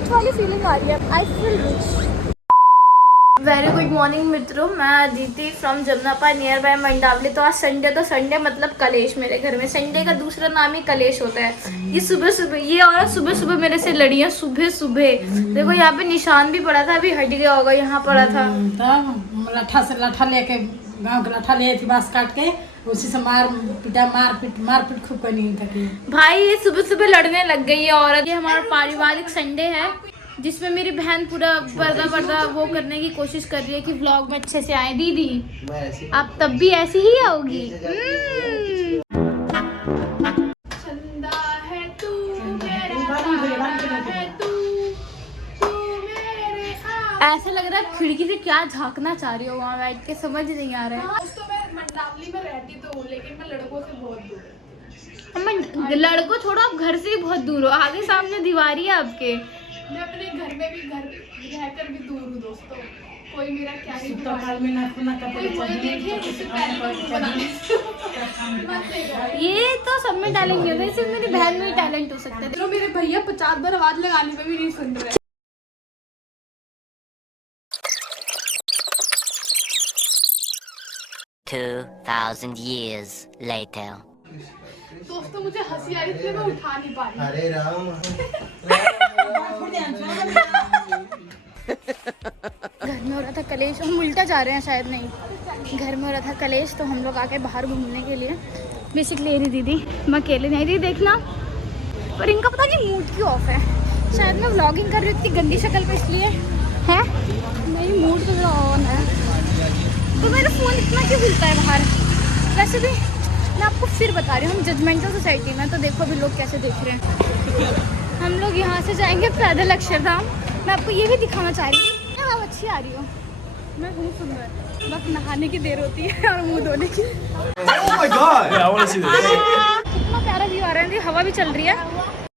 Rich वाली feeling आ रही है। I feel rich. Very good morning मित्रों, मैं Aditi from Jamnapa nearby Mandawali. तो आज संडे, तो संडे मतलब कलेश। मेरे घर में संडे का दूसरा नाम ही कलेश होता है। ये सुबह सुबह, ये औरत सुबह सुबह मेरे से लड़ी है। सुबह सुबह देखो यहाँ पे निशान भी पड़ा था, अभी हट गया होगा, यहाँ पड़ा था। लठा से लठा लेके, गांव का लठा ले थी, बांस काट के उसी से मार पीट खूब करनी थी भाई। ये सुबह सुबह लड़ने लग गई है औरत। ये हमारा पारिवारिक संडे है जिसमें मेरी बहन पूरा पर्दा वो करने की कोशिश कर रही है कि व्लॉग में अच्छे से आए। दीदी आप तब भी ऐसी ही आओगी। चंदा है तू मेरा है तू मेरे। ऐसा लग रहा है खिड़की से क्या झांकना चाह रही हो वहाँ बैठ के, समझ नहीं आ रहा है। तो मैं मंडावली में रहती तो हूँ, लेकिन मैं लड़कों से बहुत दूर। मैं लड़कों छोड़ो, आप घर से ही बहुत दूर हो। आगे सामने दीवारी है आपके। मैं अपने घर में भी घर रहकर भी दूर हूँ दोस्तों। कोई मेरा क्या ही कोई मुझे देखे उससे पहले तो मुंह बना दे। ये तो सब में टैलेंट नहीं होता, सिर्फ मेरी बहन में ही टैलेंट हो सकता है। तो मेरे भैया 50 बार आवाज लगाने पे भी नहीं सुन रहे। 2000 years later. दोस्तों मुझे हंसी आ रही थी, मैं उठा नहीं पा रही। अरे राम। घर में हो रहा था कलेश, हम उल्टा जा रहे हैं शायद। नहीं, घर में हो रहा था कलेश तो हम लोग आके बाहर घूमने के लिए। बेसिकली मेरी दीदी, मैं अकेले नहीं रही देखना, पर इनका पता नहीं मूड क्यों ऑफ है। शायद मैं व्लॉगिंग कर रही हूँ इतनी गंदी शक्ल पे, इसलिए है। नहीं, मूड तो मेरा ऑन है। तो मेरा फ़ोन इतना क्यों हिलता है बाहर? वैसे भी मैं आपको फिर बता रही हूँ, हम जजमेंटल सोसाइटी में। तो देखो अभी लोग कैसे देख रहे हैं। हम लोग यहाँ से जाएंगे पैदल अक्षरधाम। मैं आपको ये भी दिखाना चाह रही थी। आप अच्छी आ रही हो, मैं हूँ सुंदर, बस नहाने की देर होती है और मुँह धोने की। Oh my God! Yeah, I want to see this. कितना प्यारा व्यू आ रहा है, हवा भी चल रही है।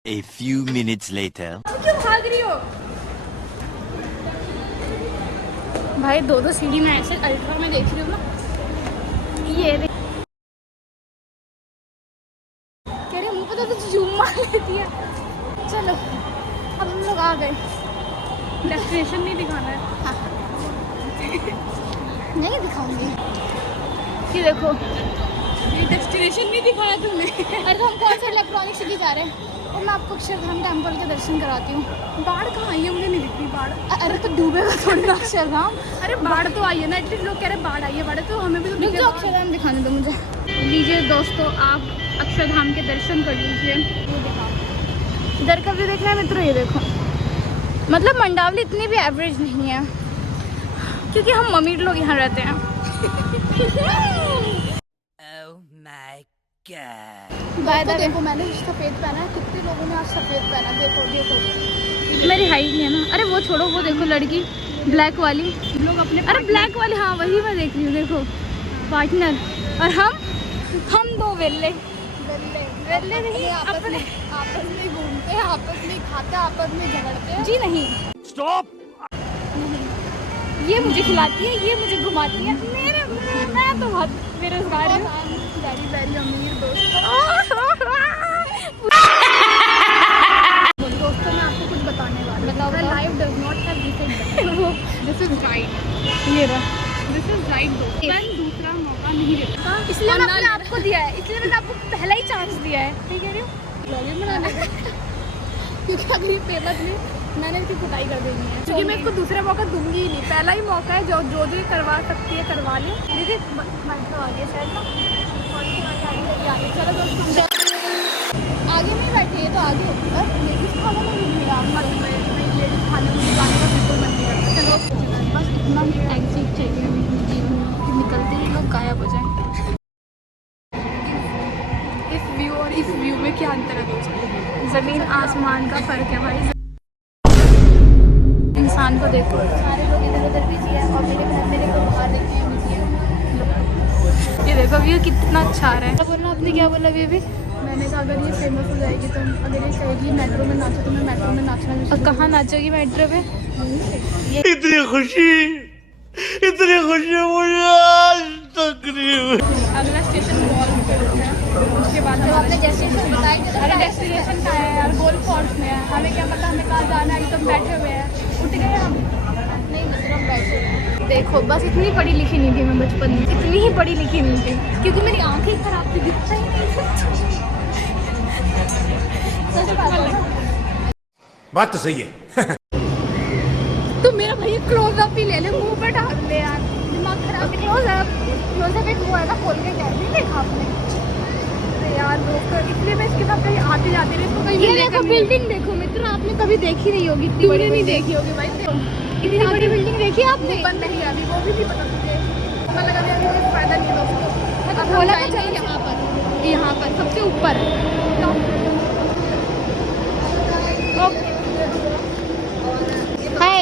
A few minutes later. क्यों भाग रही हो भाई? दो सीढ़ी में ऐसे अल्ट्रा में देख रही हूँ ना। ये देख, कह रहे मुँह पे तो जूम मार लेती है। चलो अब हम लोग आ गए। डेस्टिनेशन नहीं दिखाना है। हाँ। नहीं दिखाऊंगी। ये देखो, ये डेस्टिनेशन नहीं दिखाया तुमने। अरे तो हम कौन से इलेक्ट्रॉनिक सिटी जा रहे हैं। और मैं आपको अक्षरधाम टेम्पल के दर्शन कराती हूँ। बाढ़ कहाँ आई है? मुझे नहीं दिखती बाढ़। अरे तो डूबेगा थोड़ी ना अक्षरधाम। अरे बाढ़ तो आई है ना, एटलीस्ट लोग कह रहे बाढ़ आई है। बाढ़ तो हमें भी तो रुक दिखे जाओ, बाढ़। अक्षरधाम दिखाने दो मुझे। लीजिए दोस्तों, आप अक्षरधाम के दर्शन कर लीजिए। इधर का व्यू देखना है मित्रों, ये देखो। मतलब मंडावली इतनी भी एवरेज नहीं है, क्योंकि हम अमीर लोग यहाँ रहते हैं। Oh my god. By the way, देखो मैंने सफ़ेद पहना है। कितने लोगों ने आज सफ़ेद पहना? देखो देखो, मेरी हाइट नहीं है ना। अरे वो छोड़ो, वो देखो लड़की ब्लैक वाली। लोग अपने अरे ब्लैक वाली, हाँ वही मैं देख रही हूँ। देखो पार्टनर। और हम दो वेल्ले वेल्ले नहीं, आपस में घूमते हैं, आपस में खाते, आपस में झगड़ते हैं। जी नहीं। Stop! ये मुझे खिलाती है, ये मुझे घुमाती है। मैं तो बहुत बेरोजगार हूँ। वेरी वेरी अमीर दोस्त। दोस्तों मैं आपको कुछ बताने वाली हूँ। बताओ। Life does not have reset. This is right. ये रहा। दिस इज राइट दोस्त। मैं दूसरा मौका नहीं देता, इसलिए मैंने आपको दिया है, इसलिए मैंने आपको पहला ही चांस दिया है। ठीक कह रही हूँ? ब्लॉगिंग बनाने का। क्योंकि अगर ये फेमस नहीं, मैंने इसकी कुटाई कर देनी है। क्योंकि मैं इसको दूसरा मौका दूंगी ही नहीं। पहला ही मौका है, जो ये करवा सकती है करवा ले। दीदी तो आगे शायद ना, चलो दोस्तों आगे में बैठी है तो आगे ऊपर। लेडीज खाने में भी भीड़ लेडीज खाने में जाने का बिल्कुल मन नहीं करता। चलो बस इतना ही एग्जिट चाहिए जीवन कि निकलते ही लोग गायब हो जाए। इस व्यू और इस व्यू में क्या अंतर है दोस्तों? ज़मीन आसमान का फ़र्क है भाई। इंसान को देखो, सारे लोग इधर उधर बिजी है और मेरे को बाहर देखते हैं बिजी है। ये देखो व्यू कितना अच्छा आ रहा है। बोलना आपने क्या बोला अभी? मैंने कहा अगर ये फेमस हो जाएगी तो अगर ये कहेगी मेट्रो में नाचो तो मैं मेट्रो में नाचना भी और कहाँ नाचोगी मेट्रो पे? इतनी खुशी मुझे आज तक नहीं हुई। अगला स्टेशन मॉल पे होता है। उसके बाद जब आपने डेस्टिनेशन बताई, अरे डेस्टिनेशन का है यार, गोल्फ कोर्स में है। हमें क्या पता हमें कहाँ जाना है। तो देखो बस इतनी पढ़ी लिखी नहीं थी मैं बचपन में, इतनी ही पढ़ी लिखी नहीं थी क्योंकि मेरी आंखें खराब थी, दिखता ही नहीं था। सच बात है ना? बात तो सही है। तो मेरा भैया क्लोज अप ही ले ले, मुंह पर ढाल ले यार, दिमाग खराब। क्लोज अप एक वो है ना, खोल के क्या नहीं देखा आपने? अरे यार लोग तो, इसलिए मैं इसके साथ कहीं आते जाते रहे, इसको कहीं ये मिलने देखो का नहीं। बिल्डिंग देखो मित्र, आपने कभी देखी नहीं होगी इतनी तूने बड़ी नहीं building। देखी होगी भाई, इतनी बड़ी बिल्डिंग देखी आपने? बंद नहीं है अभी, वो भी नहीं पता तुझे। मैं लगा दिया अभी कोई फायदा नहीं है दोस्तों। मैं तो अब हम बोला था जाएंगे चलो यहाँ पर सबसे ऊपर। हाय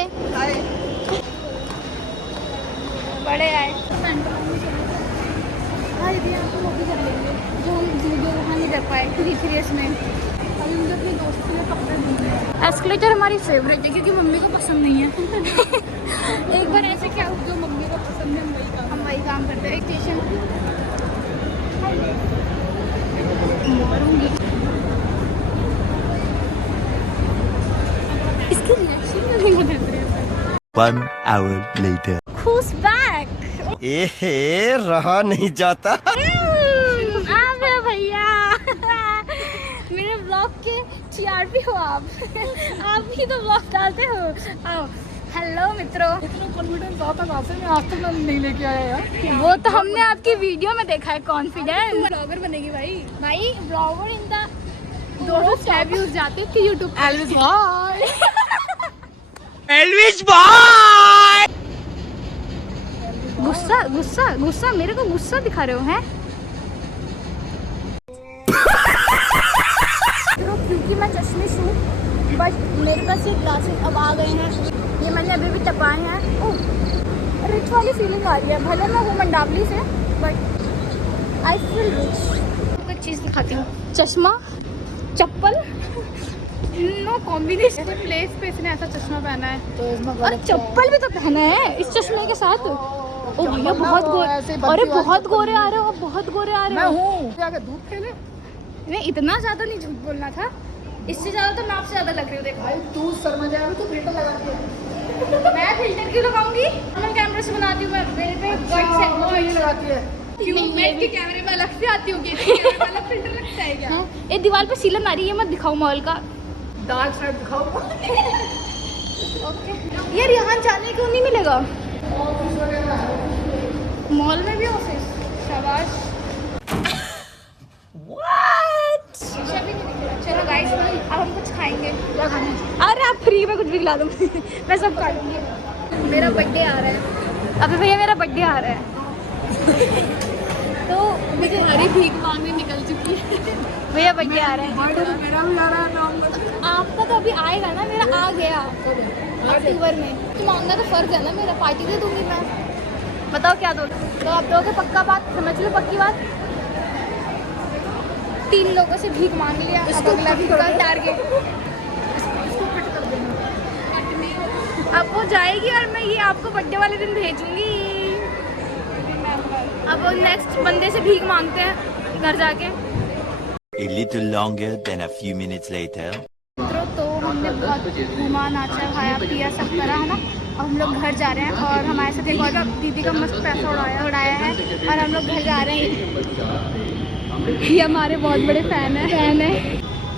बड़े आए। हाँ दीदी आपको वो भी कर लेंगे जो हम वीडियो वहाँ नहीं कर पाए 3 में। अभी मुझे अपने दोस्त के लिए कपड़े ढूंढने हैं। एस्केलेटर हमारी फेवरेट है क्योंकि मम्मी को पसंद नहीं है। एक बार ऐसे क्या हुआ, जो मम्मी को पसंद है हम वही काम करते हैं। एक स्टेशन इसकी रिएक्शन नहीं बदल रही है। 1 hour later. Who's back? एहे रहा नहीं जाता। आ गए भैया। मेरे ब्लॉग के TRP हो आप। आप ही तो ब्लॉग डालते हो। आओ हेलो मित्रों। इतना कॉन्फिडेंस आता कहाँ से, मैं आज तक नहीं लेके आया यार। वो तो हमने आपकी वीडियो में देखा है कॉन्फिडेंस। ब्लॉगर बनेगी भाई। भाई ब्लॉगर इन द 200 व्यूज जाते थे यूट्यूब। एल्विस भाई, एल्विस भाई। गुस्सा गुस्सा गुस्सा मेरे को गुस्सा दिखा रहे हो हैं? क्योंकि मैं चश्मिश हूँ बट मेरे पास ये ग्लासेस अब आ गए हैं, ये मैंने अभी भी टपाए हैं। ओह रिच वाली फीलिंग आ रही है, भले मैं हूँ मंडावली से बट आई फील रिच। एक चीज़ दिखाती हूँ, चश्मा चप्पल नो कॉम्बिनेशन। प्लेस पे इसने ऐसा चश्मा पहना है तो इसमें और चप्पल भी तो पहना है इस चश्मे के साथ। ओ भैया बहुत गोरे, अरे बहुत गोरे आ रहे हो, बहुत गोरे आ रहे मैं हो। हूँ क्या धूप खेले। नहीं इतना ज्यादा नहीं झूठ बोलना था, इससे ज्यादा तो मैं आपसे ज्यादा लग रही हूँ। देखो भाई तू शर्मा जाएगा तो फिल्टर लगा के। मैं फिल्टर क्यों लगाऊंगी, मैं कैमरे से बनाती हूँ, मैं मेरे पे व्हाइट से ये लगाती है क्यों? नहीं, मैं ये इसके कैमरे में अलग से आती हूँ, इसके कैमरे में अलग फिल्टर लगता है क्या? ये दीवार पे सीलन आ रही है, मत दिखाओ मॉल का। डार्क साइड दिखाओ। ओके यार यहाँ जाने क्यों नहीं मिलेगा? मॉल में भी ऑफिस, शाबाश। शीशा भी नहीं दिख रहा। चलो गाइस अब हम कुछ खाएंगे। क्या खाना है? अरे आप फ्री में कुछ भी खिला दो। मैं सब खा लूँगी। मेरा बर्थडे आ रहा है अबे भैया, मेरा बर्थडे आ रहा है तो मुझे हरी भीख मांगने निकल चुकी है। भैया बर्थडे आ रहा है। बर्थडे मेरा भी आ रहा है नवंबर। आपका तो अभी आएगा ना, मेरा आ गया अक्टूबर में। तो मांगना तो फर्ज है ना मेरा, पार्टी दे दूंगी मैं। बताओ क्या दो? तो आप दोगे पक्का बात, समझ लो पक्की बात। 3 लोगों से भीख मांग लिया, अब अगला भीख का टारगेट। अब वो जाएगी और मैं ये आपको बर्थडे वाले दिन भेजूंगी। अब वो नेक्स्ट बंदे से भीख मांगते हैं घर जाके। A little longer than a few minutes later. तो हमने बहुत घूमा, नाचा, खाया, पिया, सब करा है ना। अब हम लोग घर जा रहे हैं और हमारे साथ एक और दीदी का मस्त पैसा उड़ाया है और हम लोग घर जा रहे हैं। ये हमारे बहुत बड़े फैन है।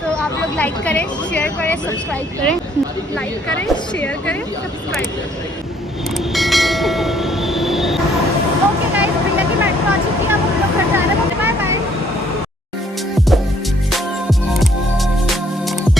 तो आप लोग लाइक करें, शेयर करें, सब्सक्राइब करें। लाइक करें, शेयर करें, सब्सक्राइब करें।